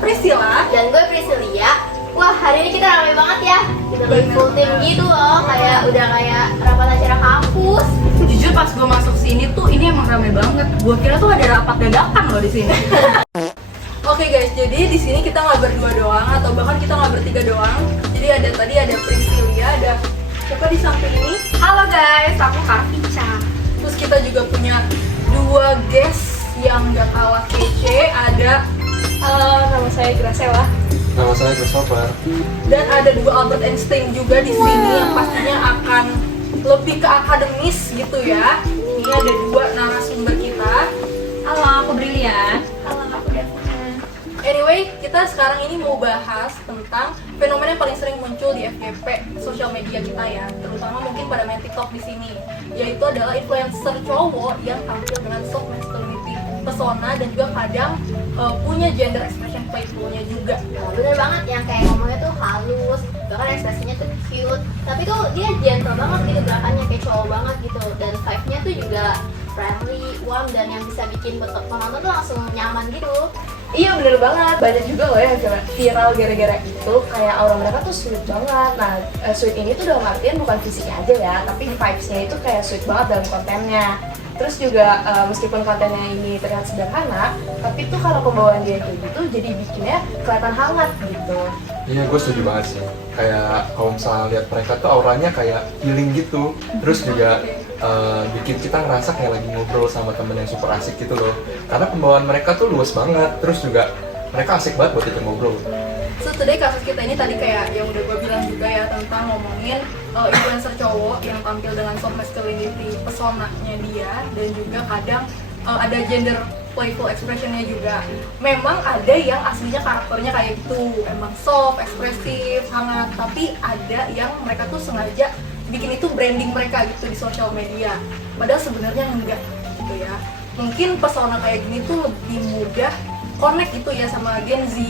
Priscilla. Dan gue Priscilia. Wah, hari ini kita ramai banget ya. Kita bagi full team gitu loh, kayak udah kayak rapat acara kampus. Jujur pas gue masuk sini tuh ini emang ramai banget. Gue kira tuh ada rapat dadakan loh di sini. Oke guys, jadi di sini kita nggak berdua doang atau bahkan kita nggak bertiga doang. Jadi tadi ada Priscilia, ada siapa di samping ini? Halo guys, aku Karvica. Terus kita juga punya dua guest yang nggak kalah kece. Ada Nama saya Gracella. Nama saya Christopher. dan ada dua Albert Einstein juga di sini yang pastinya akan lebih ke akademis gitu ya. Ini ada dua narasumber kita. Halo, aku Brilian. Halo, aku Davina. Anyway, kita sekarang ini mau bahas tentang fenomena yang paling sering muncul di FYP sosial media kita ya, terutama mungkin pada main TikTok di sini, yaitu adalah influencer cowok yang tampil dengan soft masculinity pesona dan juga kadang punya gender expression playful-nya juga. Nah, bener banget yang kayak ngomongnya tuh halus, bahkan ekspresinya tuh cute. Tapi tuh dia gentle banget gitu gerakannya, kayak cowok banget gitu. Dan vibe-nya tuh juga friendly, warm, dan yang bisa bikin penonton tuh langsung nyaman gitu. Iya bener banget, banyak juga loh yang viral gara-gara itu. Kayak aura mereka tuh sweet banget. Nah, sweet ini tuh dalam artian bukan fisiknya aja ya, tapi vibes-nya itu kayak sweet banget dalam kontennya. Terus juga meskipun kontennya ini terlihat sederhana, tapi tuh kalau pembawaan dia kayak gitu jadi bikinnya kelihatan hangat gitu. Iya, gue setuju banget sih. Kayak kalau misalnya lihat mereka tuh auranya kayak healing gitu. Terus juga bikin kita ngerasa kayak lagi ngobrol sama temen yang super asik gitu loh. Karena pembawaan mereka tuh luas banget. Terus juga mereka asik banget buat kita ngobrol. So today kasus kita ini tadi kayak yang udah gue bilang juga ya, tentang ngomongin influencer cowok yang tampil dengan soft masculinity pesonanya dia, dan juga kadang ada gender playful expressionnya juga. Memang ada yang aslinya karakternya kayak gitu, emang soft, ekspresif, hangat. Tapi ada yang mereka tuh sengaja bikin itu branding mereka gitu di sosial media. Padahal sebenarnya enggak gitu ya. Mungkin pesona kayak gini tuh lebih mudah connect gitu ya sama Gen Z.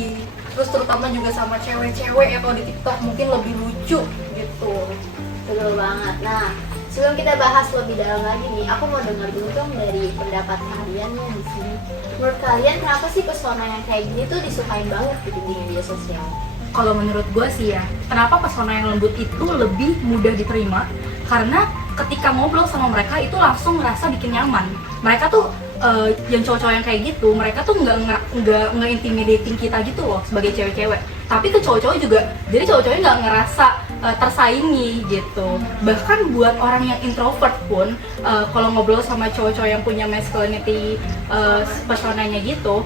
Terus terutama juga sama cewek-cewek ya, kalau di TikTok mungkin lebih lucu gitu. Betul banget. Nah, sebelum kita bahas lebih dalam lagi nih, aku mau dengar dulu dong dari pendapat kalian nih di sini. Menurut kalian kenapa sih pesona yang kayak gini tuh disukain banget gitu di media sosial? Kalau menurut gue sih ya, kenapa pesona yang lembut itu lebih mudah diterima? Karena ketika ngobrol sama mereka itu langsung ngerasa bikin nyaman. Mereka tuh yang cowok-cowok yang kayak gitu, mereka tuh nggak intimidating kita gitu loh sebagai cewek-cewek. Tapi ke cowok-cowok juga, jadi cowok-cowoknya nggak ngerasa tersaingi gitu. Bahkan buat orang yang introvert pun, kalau ngobrol sama cowok-cowok yang punya masculinity personanya gitu,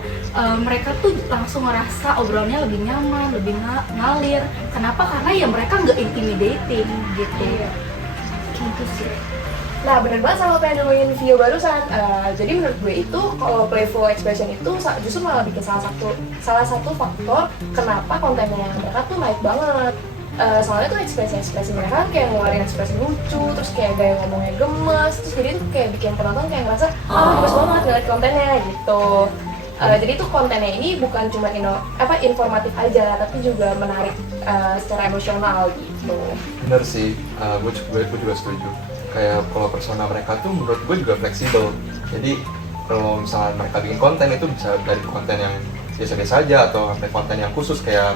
mereka tuh langsung ngerasa obrolannya lebih nyaman, lebih ngalir. Kenapa? Karena ya mereka nggak intimidating gitu. Gitu sih. Nah bener banget sama apa yang ngomongin Vio barusan. Jadi menurut gue itu kalau playful expression itu justru malah bikin salah satu faktor kenapa kontennya mereka tuh naik banget. Soalnya tuh ekspresi mereka kan kayak ngeluarin ekspresi lucu, terus kayak gaya ngomongnya gemes, terus jadi tuh kayak bikin penonton kayak ngerasa gemes banget ngeliat kontennya gitu. Jadi tuh kontennya ini bukan cuma informatif aja, tapi juga menarik secara emosional gitu. Bener sih, gue juga setuju. Kayak kalau persona mereka tuh menurut gue juga fleksibel. Jadi kalau misalnya mereka bikin konten itu bisa dari konten yang biasa-biasa aja atau sampai konten yang khusus kayak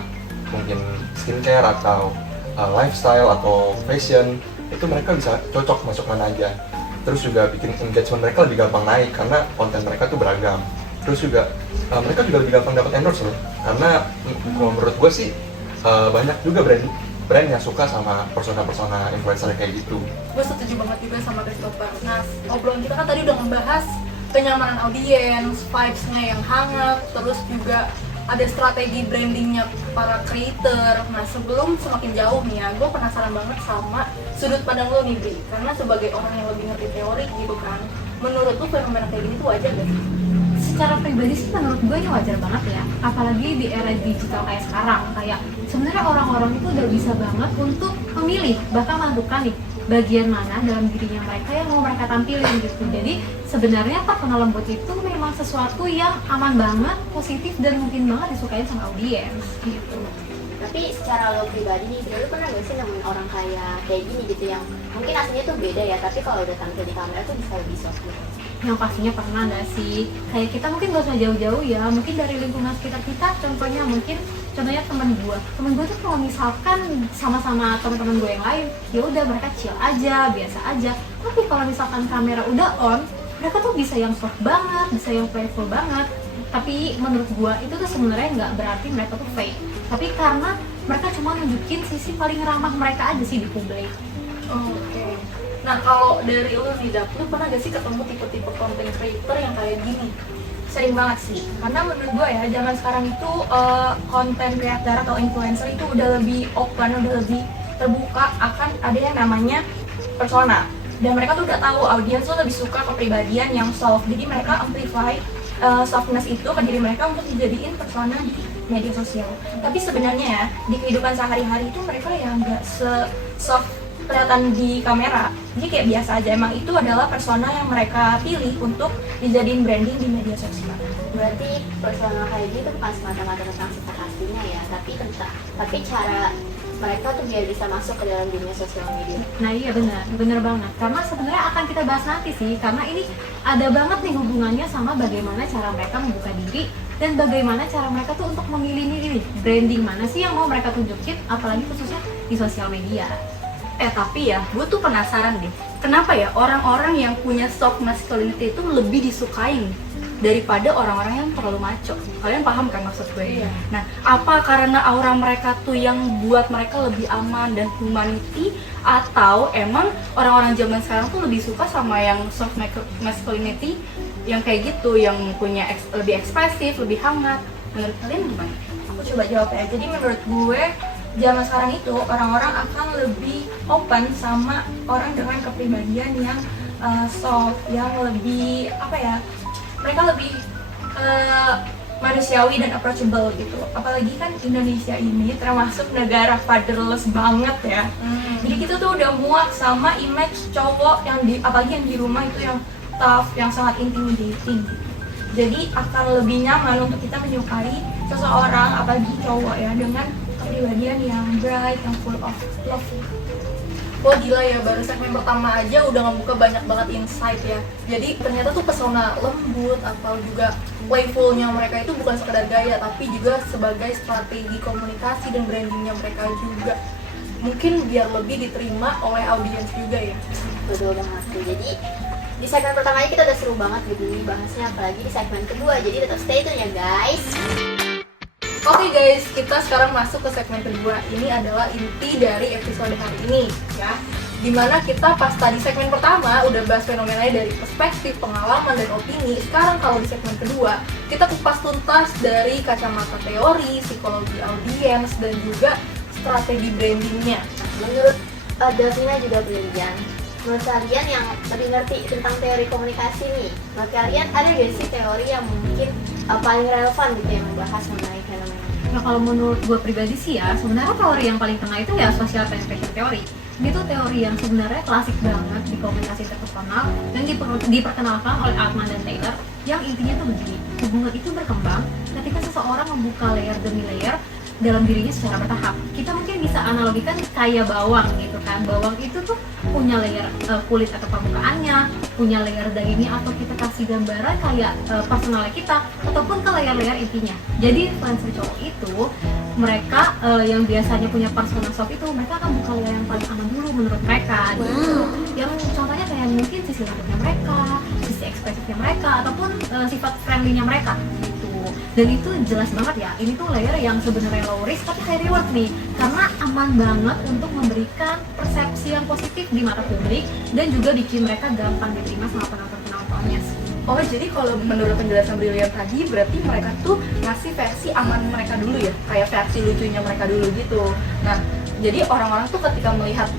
mungkin skincare atau lifestyle atau fashion, itu mereka bisa cocok masuk mana aja. Terus juga bikin engagement mereka lebih gampang naik karena konten mereka tuh beragam. Terus juga mereka juga lebih gampang dapat endorse loh, karena kalau menurut gue sih banyak juga brand yang suka sama persona-persona influencer kayak gitu. Gue setuju banget juga sama Christopher. Nah, obrolan kita kan tadi udah ngebahas kenyamanan audiens, vibes-nya yang hangat, terus juga ada strategi brandingnya para creator. Nah, sebelum semakin jauh nih ya, gue penasaran banget sama sudut pandang lo nih, Bri. Karena sebagai orang yang lebih ngerti teori gitu kan, menurut lo fenomena kayak gini tuh wajar gak sih? Secara pribadi sih menurut gue ini wajar banget ya, apalagi di era digital kayak sekarang. Kayak sebenarnya orang-orang itu udah bisa banget untuk memilih, bahkan menentukan nih bagian mana dalam dirinya mereka yang mau mereka tampilin gitu. Jadi sebenarnya persona lembut itu memang sesuatu yang aman banget, positif, dan mungkin banget disukain sama audiens gitu. Tapi secara lo pribadi nih, lu pernah gak sih nemuin orang kayak gini gitu yang mungkin aslinya tuh beda ya, tapi kalau udah tampil di kamera tuh bisa lebih soft gitu? Yang pastinya pernah nggak sih? Kayak kita mungkin gak usah jauh-jauh ya, mungkin dari lingkungan sekitar kita, contohnya temen gue tuh kalau misalkan sama-sama teman-teman gue yang lain, ya udah mereka chill aja, biasa aja. Tapi kalau misalkan kamera udah on, mereka tuh bisa yang soft banget, bisa yang playful banget. Tapi menurut gue itu tuh sebenarnya nggak berarti mereka tuh fake, tapi karena mereka cuma nunjukin sisi paling ramah mereka aja sih di publik. Oke. Nah kalau dari lu nih Dap, lu pernah gak sih ketemu tipe-tipe content creator yang kayak gini? Sering banget sih, karena menurut gue ya zaman sekarang itu konten creator atau influencer itu udah lebih open, udah lebih terbuka akan ada yang namanya persona, dan mereka tuh udah tahu audiens tuh lebih suka kepribadian yang soft, jadi mereka amplify softness itu ke diri mereka untuk dijadiin persona di media sosial. Tapi sebenarnya ya di kehidupan sehari-hari itu mereka ya nggak se-soft kelihatan di kamera, jadi kayak biasa aja. Emang itu adalah persona yang mereka pilih untuk dijadiin branding di media sosial. Berarti personal kayak gitu bukan semata-mata tentang sifat aslinya ya, tapi cara mereka tuh biar bisa masuk ke dalam dunia sosial media. Nah iya benar banget. Karena sebenarnya akan kita bahas nanti sih, karena ini ada banget nih hubungannya sama bagaimana cara mereka membuka diri dan bagaimana cara mereka tuh untuk memilih nih branding mana sih yang mau mereka tunjukin, apalagi khususnya di sosial media. Tapi ya, gue tuh penasaran deh, kenapa ya orang-orang yang punya soft masculinity itu lebih disukain daripada orang-orang yang terlalu macho? Kalian paham kan maksud gue? Iya. Nah, apa karena aura mereka tuh yang buat mereka lebih aman dan humanity, atau emang orang-orang zaman sekarang tuh lebih suka sama yang soft masculinity yang kayak gitu, yang punya lebih ekspresif, lebih hangat? Menurut kalian gimana? Aku coba jawab ya. Jadi menurut gue zaman sekarang itu orang-orang akan lebih open sama orang dengan kepribadian yang soft, yang lebih apa ya, mereka lebih manusiawi dan approachable gitu. Apalagi kan Indonesia ini termasuk negara fatherless banget ya. Jadi kita tuh udah muak sama image cowok yang apalagi yang di rumah itu yang tough, yang sangat intimidating gitu. Jadi akan lebih nyaman untuk kita menyukai seseorang, apalagi cowok ya, dengan kepribadian yang bright, yang full of love. Wah gila ya, baru segmen pertama aja udah ngebuka banyak banget insight ya. Jadi ternyata tuh pesona lembut atau juga playfulnya mereka itu bukan sekedar gaya, tapi juga sebagai strategi komunikasi dan brandingnya mereka juga. Mungkin biar lebih diterima oleh audiens juga ya. Betul banget tuh. Jadi di segmen pertama ini kita udah seru banget gitu nih bahasnya, apalagi di segmen kedua. Jadi tetap stay tune ya guys. Oke guys, kita sekarang masuk ke segmen kedua. Ini adalah inti dari episode hari ini ya. Dimana kita pas tadi segmen pertama udah bahas fenomenanya dari perspektif, pengalaman, dan opini. Sekarang kalau di segmen kedua, kita kupas tuntas dari kacamata teori, psikologi audiens, dan juga strategi brandingnya. Menurut Davina juga brilian. Menurut kalian yang lebih ngerti tentang teori komunikasi nih, menurut kalian ada gak sih teori yang mungkin paling relevan gitu yang membahas mengenai fenomena? Nah kalau menurut gue pribadi sih ya, sebenarnya teori yang paling kena itu ya social penetration theory. Ini tuh teori yang sebenarnya klasik banget di komunikasi interpersonal dan diperkenalkan oleh Altman dan Taylor, yang intinya tuh begini: hubungan itu berkembang ketika seseorang membuka layer demi layer dalam dirinya secara bertahap. Kita mungkin bisa analogikan kayak bawang gitu kan. Bawang itu tuh punya layer kulit atau permukaannya, punya layer dagingnya, atau kita kasih gambaran kayak personalnya kita, ataupun ke layer-layer intinya. Jadi influencer cowok itu mereka yang biasanya punya persona soft itu, mereka akan buka layer yang paling aman dulu menurut mereka gitu. Yang contohnya kayak mungkin sisi rambutnya mereka, sisi ekspresifnya mereka, ataupun sifat friendly-nya mereka gitu. Dan itu jelas banget ya, ini tuh layer yang sebenarnya low risk tapi high reward nih, karena aman banget untuk memberikan persepsi yang positif di mata publik dan juga bikin mereka gampang diterima sama penonton-penontonnya sih. Oh jadi kalau menurut penjelasan brilian tadi, berarti mereka tuh ngasih versi aman mereka dulu ya, kayak versi lucunya mereka dulu gitu. Nah jadi orang-orang tuh ketika melihat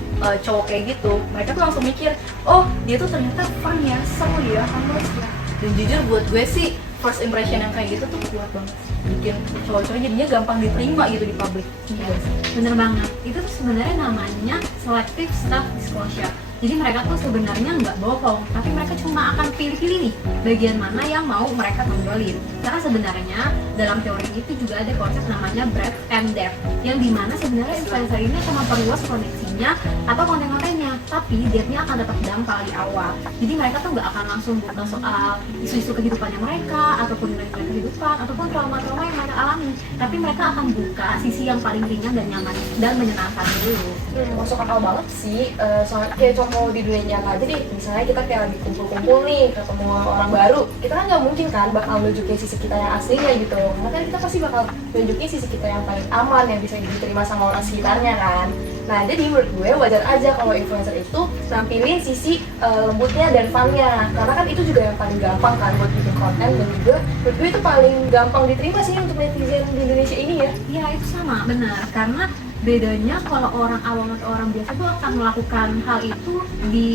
cowok kayak gitu, mereka tuh langsung mikir, oh dia tuh ternyata fun ya, seru ya, harmless ya. Dan jujur buat gue sih, first impression yang kayak gitu tuh kuat banget, bikin cowok-cowok jadinya gampang diterima gitu di publik. Yes, bener banget. Itu tuh sebenarnya namanya selective self disclosure. Jadi mereka tuh sebenarnya nggak bohong, tapi mereka cuma akan pilih-pilih nih bagian mana yang mau mereka tonjolin. Karena sebenarnya dalam teori itu juga ada konsep namanya breadth and depth, yang dimana sebenarnya influencer ini akan memperluas koneksinya atau konten-kontennya. tapi date-nya akan tetap dangkal di awal. Jadi mereka tuh nggak akan langsung buka soal isu-isu kehidupannya mereka, ataupun nilai-nilai kehidupan, ataupun trauma-trauma yang mereka alami. Tapi mereka akan buka sisi yang paling ringan dan nyaman dan menyenangkan dulu. Masuk akal banget sih. Soalnya kayak contoh di dunia nyata aja deh, misalnya kita kayak lagi kumpul-kumpul nih, ketemu orang baru, kita kan nggak mungkin kan bakal nunjukin sisi kita yang aslinya gitu. Makanya kita pasti bakal nunjukin sisi kita yang paling aman, yang bisa diterima sama orang sekitarnya kan. Nah, jadi menurut gue wajar aja kalau influencer itu nampilin sisi lembutnya dan funnya, karena kan itu juga yang paling gampang kan buat bikin konten, dan juga menurut gue itu paling gampang diterima sih untuk netizen di Indonesia ini ya. Iya, itu sama, benar. Karena bedanya kalau orang awam atau orang biasa tuh akan melakukan hal itu di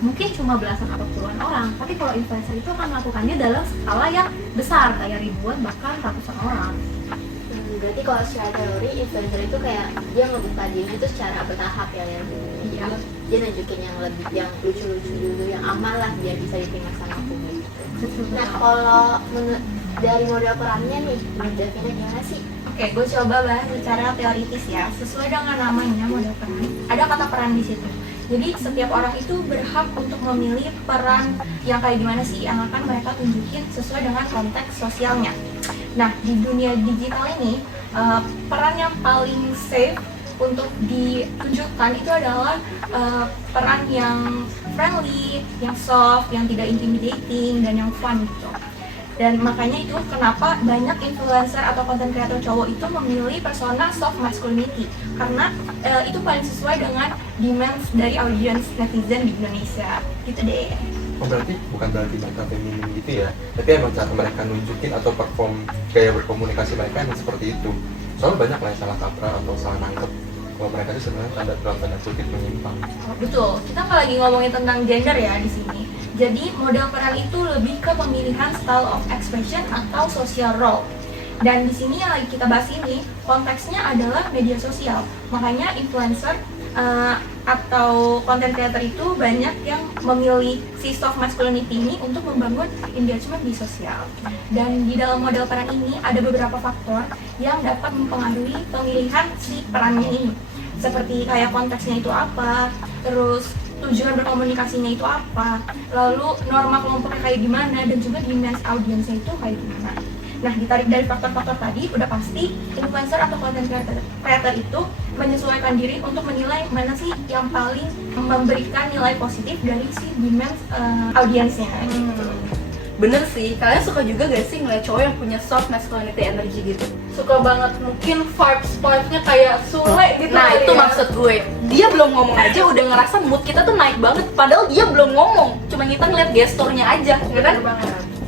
mungkin cuma belasan atau puluhan orang, tapi kalau influencer itu akan melakukannya dalam skala yang besar, kayak ribuan bahkan ratusan orang. Berarti kalau secara teori influencer itu kayak dia ngebuka diri itu secara bertahap ya. Iya. Dia nunjukin yang lebih, yang lucu-lucu dulu, yang aman lah biar bisa diterima sama publik. Betul. Nah, kalau dari model perannya nih, menurut Davina gimana sih? Oke, gue coba bahas secara teoritis ya. Sesuai dengan namanya model peran, ada kata peran di situ. Jadi setiap orang itu berhak untuk memilih peran yang kayak gimana sih yang akan mereka tunjukin sesuai dengan konteks sosialnya. Nah, di dunia digital ini, peran yang paling safe untuk ditunjukkan itu adalah peran yang friendly, yang soft, yang tidak intimidating, dan yang fun gitu. Dan makanya itu kenapa banyak influencer atau content creator cowok itu memilih persona soft masculinity, karena itu paling sesuai dengan demands dari audience netizen di Indonesia. Gitu deh. Oh, berarti bukan berarti mereka feminim gitu ya, tapi emang cara mereka nunjukin atau perform gaya berkomunikasi mereka emang seperti itu. Soalnya banyak lah yang salah kaprah atau salah nangkep kalau mereka itu sebenarnya dalam tanda kutip menyimpang. Betul, kita nggak lagi ngomongin tentang gender ya di sini. Jadi model peran itu lebih ke pemilihan style of expression atau social role. Dan di sini yang lagi kita bahas ini konteksnya adalah media sosial. Makanya influencer atau content creator itu banyak yang memilih si soft masculinity ini untuk membangun engagement di sosial. Dan di dalam model peran ini ada beberapa faktor yang dapat mempengaruhi pemilihan si perannya ini. Seperti kayak konteksnya itu apa, terus tujuan berkomunikasinya itu apa, lalu norma kelompoknya kayak gimana, dan juga demands audiensnya itu kayak gimana. Nah, ditarik dari faktor-faktor tadi, udah pasti influencer atau content creator itu menyesuaikan diri untuk menilai mana sih yang paling memberikan nilai positif dari si demands audiensnya gitu. Bener sih, kalian suka juga gak sih ngeliat cowok yang punya soft masculinity energy gitu? Suka banget, mungkin vibes-nya kayak Sule gitu. Nah kali itu ya. maksud gue, dia belum ngomong aja udah ngerasa mood kita tuh naik banget. Padahal dia belum ngomong, cuma kita ngeliat gesturnya aja, ya kan?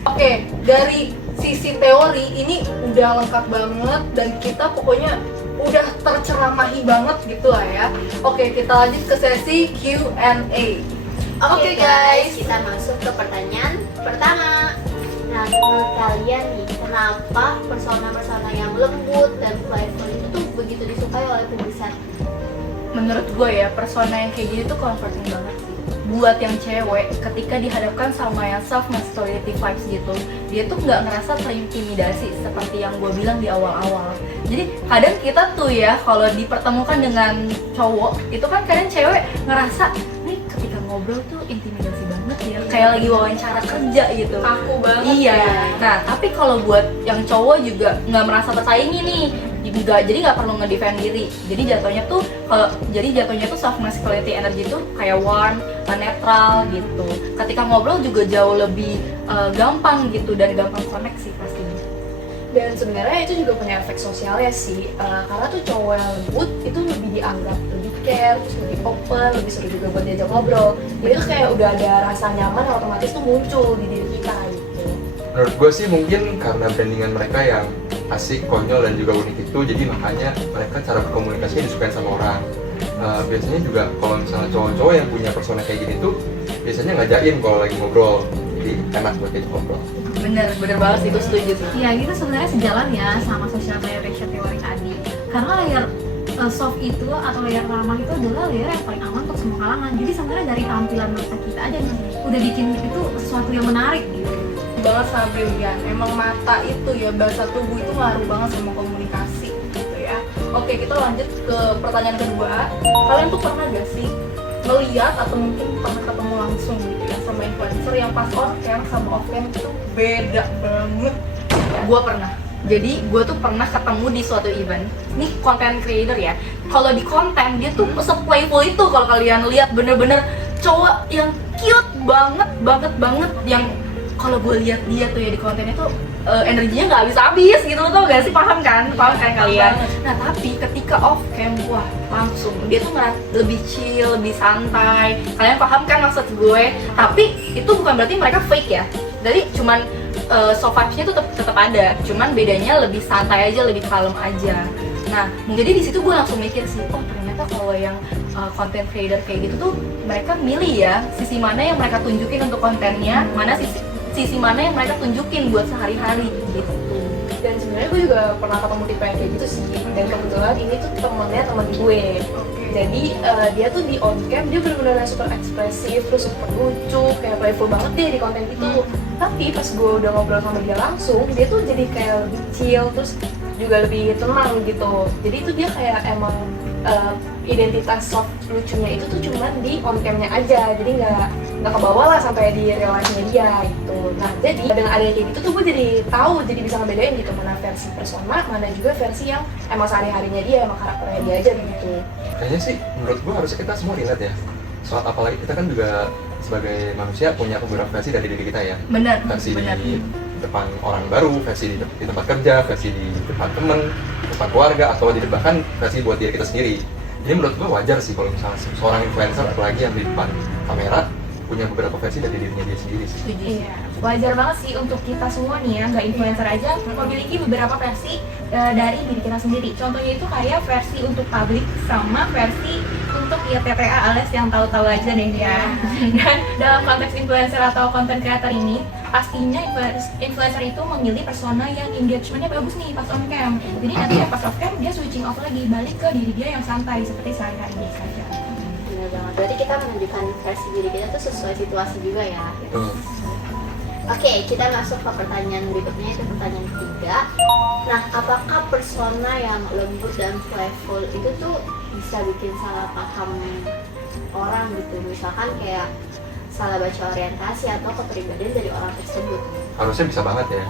Oke, dari sisi teori ini udah lengkap banget dan kita pokoknya udah terceramahi banget gitu lah ya. Oke, kita lanjut ke sesi Q&A. Oke guys, kita masuk ke pertanyaan pertama. Nah, menurut kalian nih, kenapa persona-persona yang lembut dan playful itu tuh begitu disukai oleh publik? Menurut gue ya, persona yang kayak gini tuh comforting banget sih. Buat yang cewek, ketika dihadapkan sama yang soft masculinity vibes gitu, dia tuh nggak ngerasa terintimidasi seperti yang gue bilang di awal-awal. Jadi kadang kita tuh ya, kalau dipertemukan dengan cowok, itu kan kadang cewek ngerasa, nih ketika ngobrol tuh intimidasi banget ya, kayak lagi wawancara kerja gitu. Kaku banget. Iya. Ya. Nah, tapi kalau buat yang cowok juga nggak merasa tersaingi nih, jadi nggak perlu ngedefend diri. Jadi jatuhnya tuh soft masculinity energy tuh kayak warm, netral gitu. Ketika ngobrol juga jauh lebih gampang gitu dan gampang koneksi pastinya. Dan sebenarnya itu juga punya efek sosialnya sih, karena tuh cowok yang lembut itu lebih dianggap lebih care, terus lebih open, lebih seru juga buat diajak ngobrol. Jadi tuh kayak udah ada rasa nyaman yang otomatis tuh muncul di diri kita gitu. Menurut gue sih mungkin karena brandingan mereka yang asik, konyol, dan juga unik itu, jadi makanya mereka cara berkomunikasinya disukai sama orang. Biasanya juga kalau misalnya cowok-cowok yang punya persona kayak gini tuh biasanya nggak jaim kalau lagi ngobrol, jadi enak buat diajak ngobrol. Bener banget sih, itu setuju tuh. Iya, itu sebenarnya sejalan ya sama social media ratio teori tadi. Karena layer soft itu atau layer ramah itu adalah layer yang paling aman untuk semua kalangan. Jadi sebenarnya dari tampilan mata kita aja nih udah bikin itu sesuatu yang menarik gitu. Banget sama Brilian, emang mata itu ya, bahasa tubuh itu ngaruh banget sama komunikasi gitu ya. Oke, kita lanjut ke pertanyaan kedua. Kalian tuh pernah gak sih ngeliat atau mungkin pernah ketemu langsung gitu ya sama influencer yang pas on cam sama off cam itu beda banget. Gue pernah. Jadi gue tuh pernah ketemu di suatu event. Ini content creator ya. Kalau di konten dia tuh se-playful itu kalau kalian lihat, bener-bener cowok yang cute banget yang kalau gue lihat dia tuh ya di konten itu energinya nggak habis-habis gitu, lo tau gak sih? Paham kan kalian? Nah tapi ketika off cam, wah langsung dia tuh lebih chill, lebih santai. Kalian paham kan maksud gue? Tapi itu bukan berarti mereka fake ya. Jadi cuman soft vibes-nya tuh tetap ada, cuman bedanya lebih santai aja, lebih kalem aja. Nah, jadi di situ gue langsung mikir sih, oh ternyata kalau yang content creator kayak gitu tuh mereka milih ya sisi mana yang mereka tunjukin untuk kontennya, mana sisi mana yang mereka tunjukin buat sehari-hari gitu. Dan sebenarnya gue juga pernah ketemu tipe yang kayak gitu sih, dan kebetulan ini tuh temennya teman gue. Jadi dia tuh di on cam dia benar-benar super ekspresif, terus super lucu, kayak playful banget deh di konten itu. Tapi pas gue udah ngobrol sama dia langsung, dia tuh jadi kayak lebih chill, terus juga lebih tenang gitu. Jadi itu dia kayak emang identitas soft lucunya itu tuh cuman di on camnya aja, jadi nggak kebawa lah sampai di real life-nya dia gitu. Nah jadi dengan adanya kayak gitu tuh gue jadi tahu, jadi bisa ngebedain gitu mana versi persona, mana juga versi yang emang sehari-harinya dia, emang karakternya dia aja gitu. Kayaknya sih menurut gua harusnya kita semua relate ya. Soal apalagi kita kan juga sebagai manusia punya beberapa versi dari diri kita ya. Benar. Versi di depan orang baru, versi di tempat kerja, versi di depan temen, depan keluarga, atau di bahkan versi buat diri kita sendiri. Jadi menurut gua wajar sih kalau misalnya seorang influencer apalagi yang di depan kamera punya beberapa versi dari dirinya dia sendiri sih. Iya, wajar banget sih untuk kita semua nih ya, nggak influencer aja, memiliki beberapa versi dari diri kita sendiri. Contohnya itu kayak versi untuk publik sama versi untuk ya TTA alias yang tahu-tahu aja deh ya. Dan dalam konteks influencer atau content creator ini, pastinya influencer itu memilih persona yang engagementnya bagus nih pas on cam. Jadi nanti ya pas off cam dia switching off lagi, balik ke diri dia yang santai seperti sehari-hari biasa aja. Bener banget, berarti kita menunjukkan versi diri kita tuh sesuai situasi juga ya. Oke, kita masuk ke pertanyaan berikutnya, itu pertanyaan ketiga. Nah, apakah persona yang lembut dan playful itu tuh bisa bikin salah paham orang gitu? Misalkan kayak salah baca orientasi atau kepribadian dari orang tersebut. Harusnya bisa banget ya.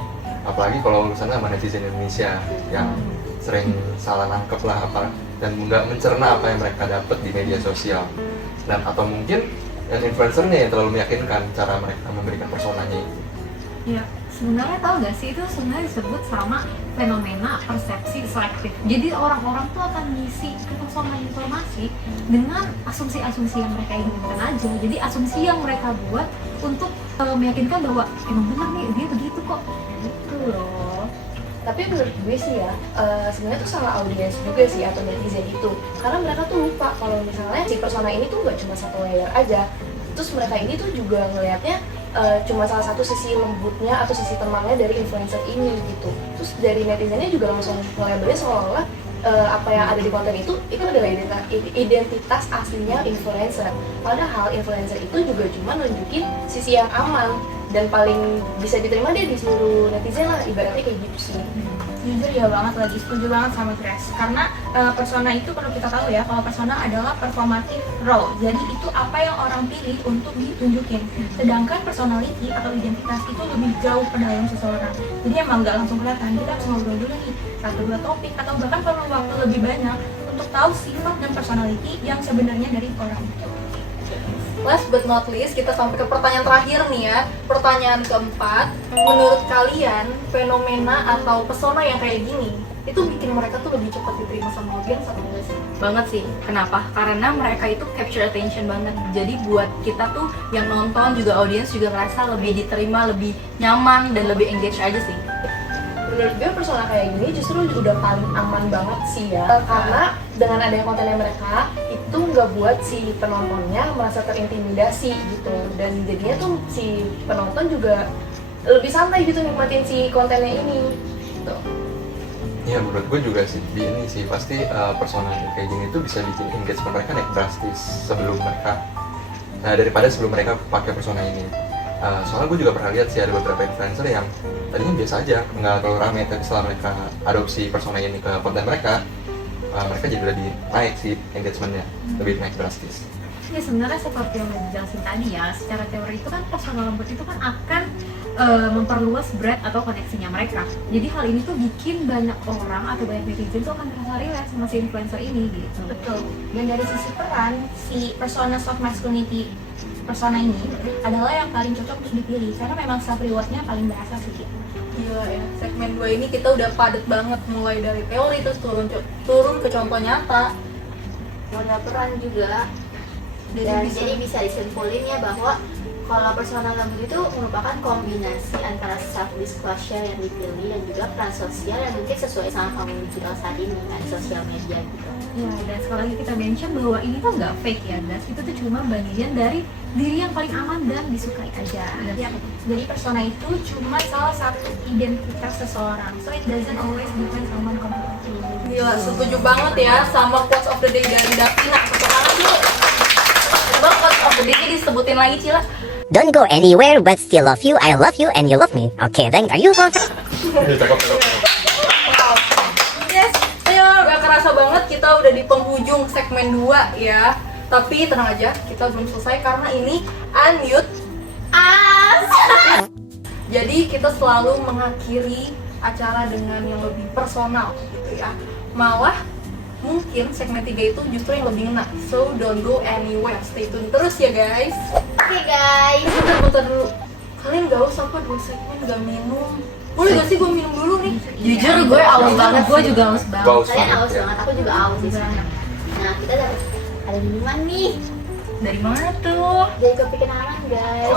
Apalagi kalau urusannya sama netizen Indonesia yang sering salah nangkep lah apa dan nggak mencerna apa yang mereka dapat di media sosial. Dan atau mungkin yang influencernya yang terlalu meyakinkan cara mereka memberikan personanya itu. Ya, sebenarnya tahu nggak sih itu sebenarnya disebut sama fenomena persepsi selektif. Jadi orang-orang tuh akan ngisi kekosongan informasi dengan asumsi-asumsi yang mereka inginkan aja. Jadi asumsi yang mereka buat untuk meyakinkan bahwa emang benar nih dia begitu kok. Gitu loh. Tapi menurut gue sih ya, sebenarnya tuh salah audiens juga sih atau netizen itu. Karena mereka tuh lupa kalau misalnya si persona ini tuh nggak cuma satu layer aja. Terus mereka ini tuh juga ngelihatnya cuma salah satu sisi lembutnya atau sisi tenangnya dari influencer ini gitu. Terus dari netizennya juga langsung nge-labelnya seolah-olah apa yang ada di konten itu adalah identitas aslinya influencer. Padahal influencer itu juga cuma nunjukin sisi yang aman dan paling bisa diterima dia di seluruh netizen lah, ibaratnya kayak gitu sih. Jujur ya banget, lagi setuju banget sama Grace. Karena persona itu perlu kita tahu ya, kalau persona adalah performative role. Jadi itu apa yang orang pilih untuk ditunjukin. Sedangkan personality atau identitas itu lebih jauh ke dalam seseorang. Jadi emang nggak langsung kelihatan. Kita harus ngobrol dulu nih 1-2 topik atau bahkan perlu waktu lebih banyak untuk tahu sifat dan personality yang sebenarnya dari orang itu. Last but not least, kita sampai ke pertanyaan terakhir nih ya. Pertanyaan keempat, menurut kalian fenomena atau pesona yang kayak gini itu bikin mereka tuh lebih cepat diterima sama audiens atau enggak sih? Banget sih. Kenapa? Karena mereka itu capture attention banget. Jadi buat kita tuh yang nonton juga audiens juga ngerasa lebih diterima, lebih nyaman dan lebih engage aja sih. Menurut gue persona kayak gini justru udah paling aman banget sih ya, karena dengan adanya kontennya mereka itu nggak buat si penontonnya merasa terintimidasi gitu, dan jadinya tuh si penonton juga lebih santai gitu nikmatin si kontennya ini gitu. Iya, menurut gue juga sih di ini sih pasti persona kayak gini tuh bisa bikin engagement mereka naik drastis daripada sebelum mereka pakai persona ini. Soalnya gue juga pernah lihat sih ada beberapa influencer yang tadinya biasa aja, nggak terlalu rame, tapi setelah mereka adopsi persona ini ke konten mereka, mereka jadi lebih naik sih engagementnya, lebih naik drastis. Ya sebenarnya seperti yang udah dijelasin tadi ya, secara teori itu kan persona lembut itu kan akan memperluas brand atau koneksinya mereka. Jadi hal ini tuh bikin banyak orang atau banyak netizen tuh akan merasa relate sama si influencer ini gitu. Betul. Dan dari sisi peran, si persona soft masculinity persona ini adalah yang paling cocok untuk dipilih karena memang self rewardnya paling berasa sih. Gila ya, segmen 2 ini kita udah padat banget, mulai dari teori terus turun ke contoh nyata. Ada peran juga. Dan jadi bisa disimpulin ya bahwa kalau persona lembut itu merupakan kombinasi antara self disclosure yang dipilih dan juga peran sosial yang mungkin sesuai sama kamu digital saat ini kan, sosial media gitu. Ya, dan sekali lagi kita mention bahwa ini tuh nggak fake ya, guys. Itu tuh cuma bagian dari diri yang paling aman dan disukai aja. Ya, jadi persona itu cuma salah satu identitas seseorang. So it doesn't always define someone completely. Gila, setuju banget ya sama quotes of the day dari Davina. Sekarang tuh coba quotes of the day-nya disebutin lagi, Cila. Don't go anywhere but still love you, I love you and you love me. Okay, then are you wrong? Cakep. Yes, ayo, gak kerasa banget kita udah di penghujung segmen 2 ya. Tapi tenang aja, kita belum selesai karena ini unmute as. Jadi kita selalu mengakhiri acara dengan yang lebih personal gitu ya. Malah mungkin segmen 3 itu justru yang lebih ngena. So don't go anywhere, stay tune terus ya guys. Oke guys. Bentar dulu. Kalian gak usah apa 2 segmen gak minum. Boleh gak sih gue minum dulu nih? Jujur gue aus banget, Gue juga haus banget. Baus Kalian banget aus ya. banget, aku juga aus sih sebenarnya. Nah, kita ada minuman nih. Dari mana tuh? Jadi kopi kenangan guys.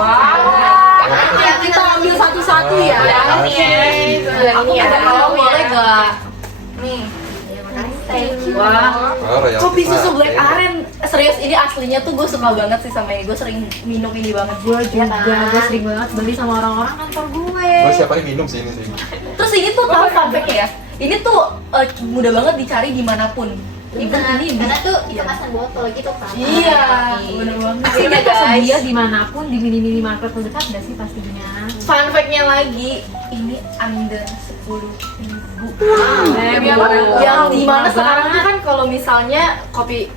Ya, kita ambil satu-satu ya. Aku mau boleh gak? Nih. Thank you. Wah. Royal Kopi Pizza. susu black aren. Serius ini aslinya tuh gue suka banget sih sama ini. Gue sering minum ini banget. Gue juga, kan? gue sering banget beli sama orang-orang kantor gue. Gue siapa nih minum sih ini sih. Terus ini tuh tahu fun fact ya. Ini tuh mudah banget dicari dimanapun. Even Benar, ini karena tuh kemasan botol gitu kan. Iya, bener banget. Ini Iya tersedia guys. dimanapun, di mini market terdekat gak sih pastinya. Fun fact-nya lagi, ini under 10.000. Yang dimana sekarang tuh kan kalau misalnya kopi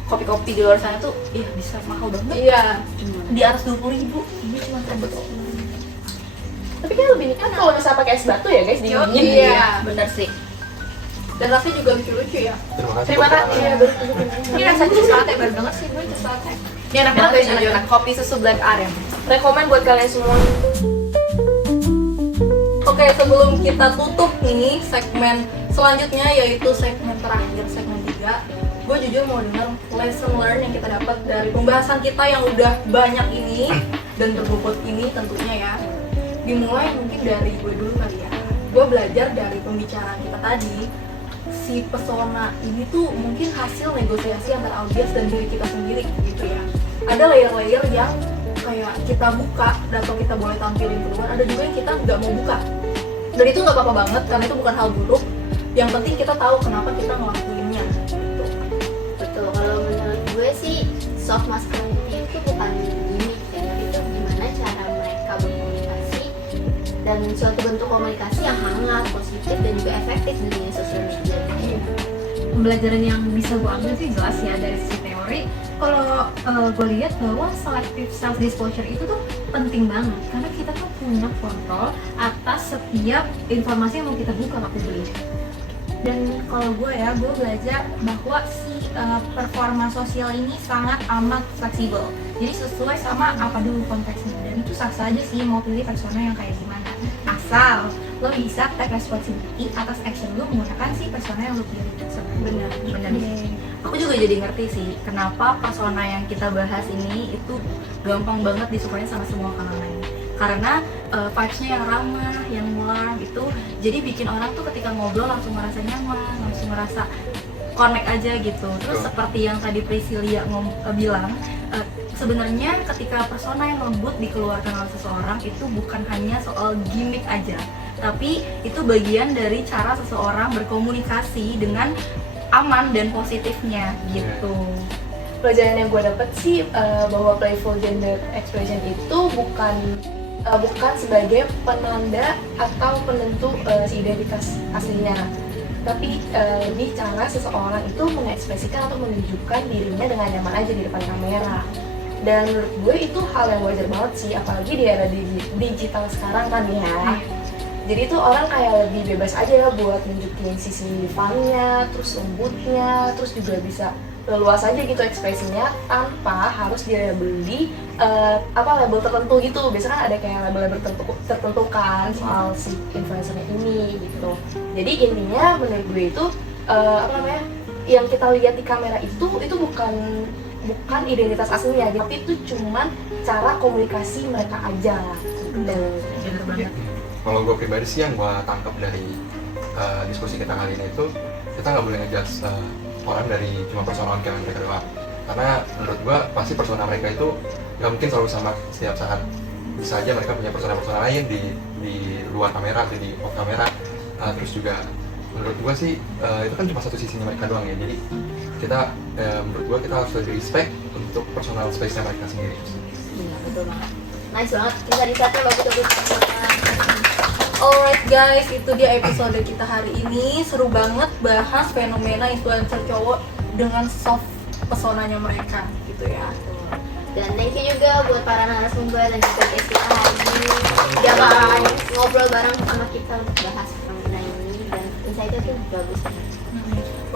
di luar sana tuh, bisa mahal banget. Iya. Di atas 20.000. Ini cuma tebet. Tapi kan lebih kan kalau bisa pakai es batu ya guys, dingin. Iya, bener sih. Dan rasanya juga lucu-lucu ya. Terima kasih ya. Ini rasanya cheese latte, baru banget sih gue cheese latte. Ini enak banget guys, jujur. Kopi susu black aren. Rekomen buat kalian semua. Oke, sebelum kita tutup nih segmen selanjutnya yaitu segmen terakhir, segmen 3. Gue jujur mau denger lesson learn yang kita dapat dari pembahasan kita yang udah banyak ini dan berbobot ini tentunya ya. Dimulai mungkin dari gue dulu kali ya. Gue belajar dari pembicaraan kita tadi, si pesona ini tuh mungkin hasil negosiasi antara audiens dan diri kita sendiri gitu ya. Ada layer-layer yang kayak kita buka atau kita boleh tampilin keluar, ada juga yang kita nggak mau buka. Dan itu nggak apa-apa banget karena itu bukan hal buruk. Yang penting kita tahu kenapa kita ngelakuinnya. Gitu. Betul, kalau menurut gue sih soft masculinity itu bukan gimmick ya, tapi itu gimana cara mereka berkomunikasi dan suatu bentuk komunikasi yang hangat, positif dan juga efektif di dunia sosial media. Pembelajaran yang bisa gue ambil sih jelas ya dari sisi teori. Kalau gue lihat bahwa selective self disclosure itu tuh penting banget karena kita tuh punya kontrol atas setiap informasi yang mau kita buka ke publik. Dan kalau gue belajar bahwa si performa sosial ini sangat amat fleksibel. Jadi sesuai sama apa dulu konteksnya. Dan itu sah aja sih mau pilih persona yang kayak gimana. Asal lo bisa take responsibility atas action lo menggunakan si persona yang lo pilih. Bener. Yeah. Aku juga jadi ngerti sih kenapa persona yang kita bahas ini itu gampang banget disukai sama semua kalangan. Karena vibes-nya yang ramah, yang warm itu jadi bikin orang tuh ketika ngobrol langsung merasa nyaman, langsung merasa connect aja gitu. Terus seperti yang tadi Priscilia bilang, sebenarnya ketika persona yang lembut dikeluarkan oleh seseorang itu bukan hanya soal gimmick aja, tapi itu bagian dari cara seseorang berkomunikasi dengan aman dan positifnya gitu. Pelajaran yang gue dapet sih bahwa playful gender expression itu bukan sebagai penanda atau penentu si identitas aslinya, tapi ini cara seseorang itu mengekspresikan atau menunjukkan dirinya dengan nyaman aja di depan kamera. Dan menurut gue itu hal yang wajar banget sih, apalagi di era digital sekarang kan ya. Jadi itu orang kayak lebih bebas aja buat nunjukin sisi funnya, terus lembutnya, terus juga bisa leluas aja gitu ekspresinya tanpa harus dilabeli label tertentu gitu. Biasanya kan ada kayak label-label tertentu kan soal si influencernya ini gitu. Jadi intinya menurut gue itu yang kita lihat di kamera itu bukan identitas aslinya, tapi itu cuman cara komunikasi mereka aja. Bener banget. Kalau gue pribadi sih yang gue tangkap dari diskusi kita kali ini itu kita nggak boleh ngejudge orang dari cuma persona yang mereka doang, karena menurut gue pasti persona mereka itu nggak mungkin selalu sama setiap saat. Bisa aja mereka punya persona lain di luar kamera atau di off kamera. Terus juga menurut gue sih itu kan cuma satu sisinya mereka doang ya, jadi kita menurut gue kita harus lebih respect untuk personal space-nya mereka sendiri. Iya, betul banget. Nice banget, kita risetnya bagus-bagus banget. Alright guys, itu dia episode kita hari ini. Seru banget bahas fenomena influencer cowok dengan soft pesonanya mereka gitu ya. Dan thank you juga buat para narasumber dan juga guest kita hari ini udah bakalan ngobrol bareng sama kita untuk bahas fenomena ini, dan insight-nya tuh bagus banget.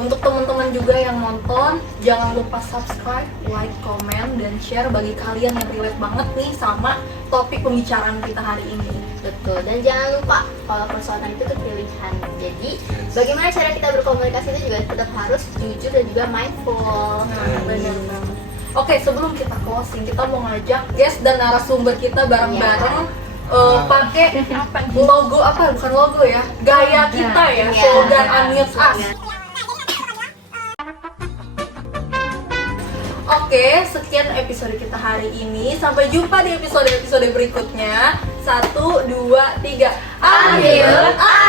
Untuk teman-teman juga yang nonton, jangan lupa subscribe, like, komen, dan share bagi kalian yang relate banget nih sama topik pembicaraan kita hari ini. Betul, dan jangan lupa kalau persona itu tuh pilihan. Jadi bagaimana cara kita berkomunikasi itu juga tetap harus jujur dan juga mindful. Bener banget. Oke, sebelum kita closing, kita mau ngajak guest dan narasumber kita bareng-bareng pakai logo bukan logo ya, gaya kita ya, Iya. slogan Unmute Us. Oke, sekian episode kita hari ini. Sampai jumpa di episode-episode berikutnya. 1, 2, 3. Unmute Us.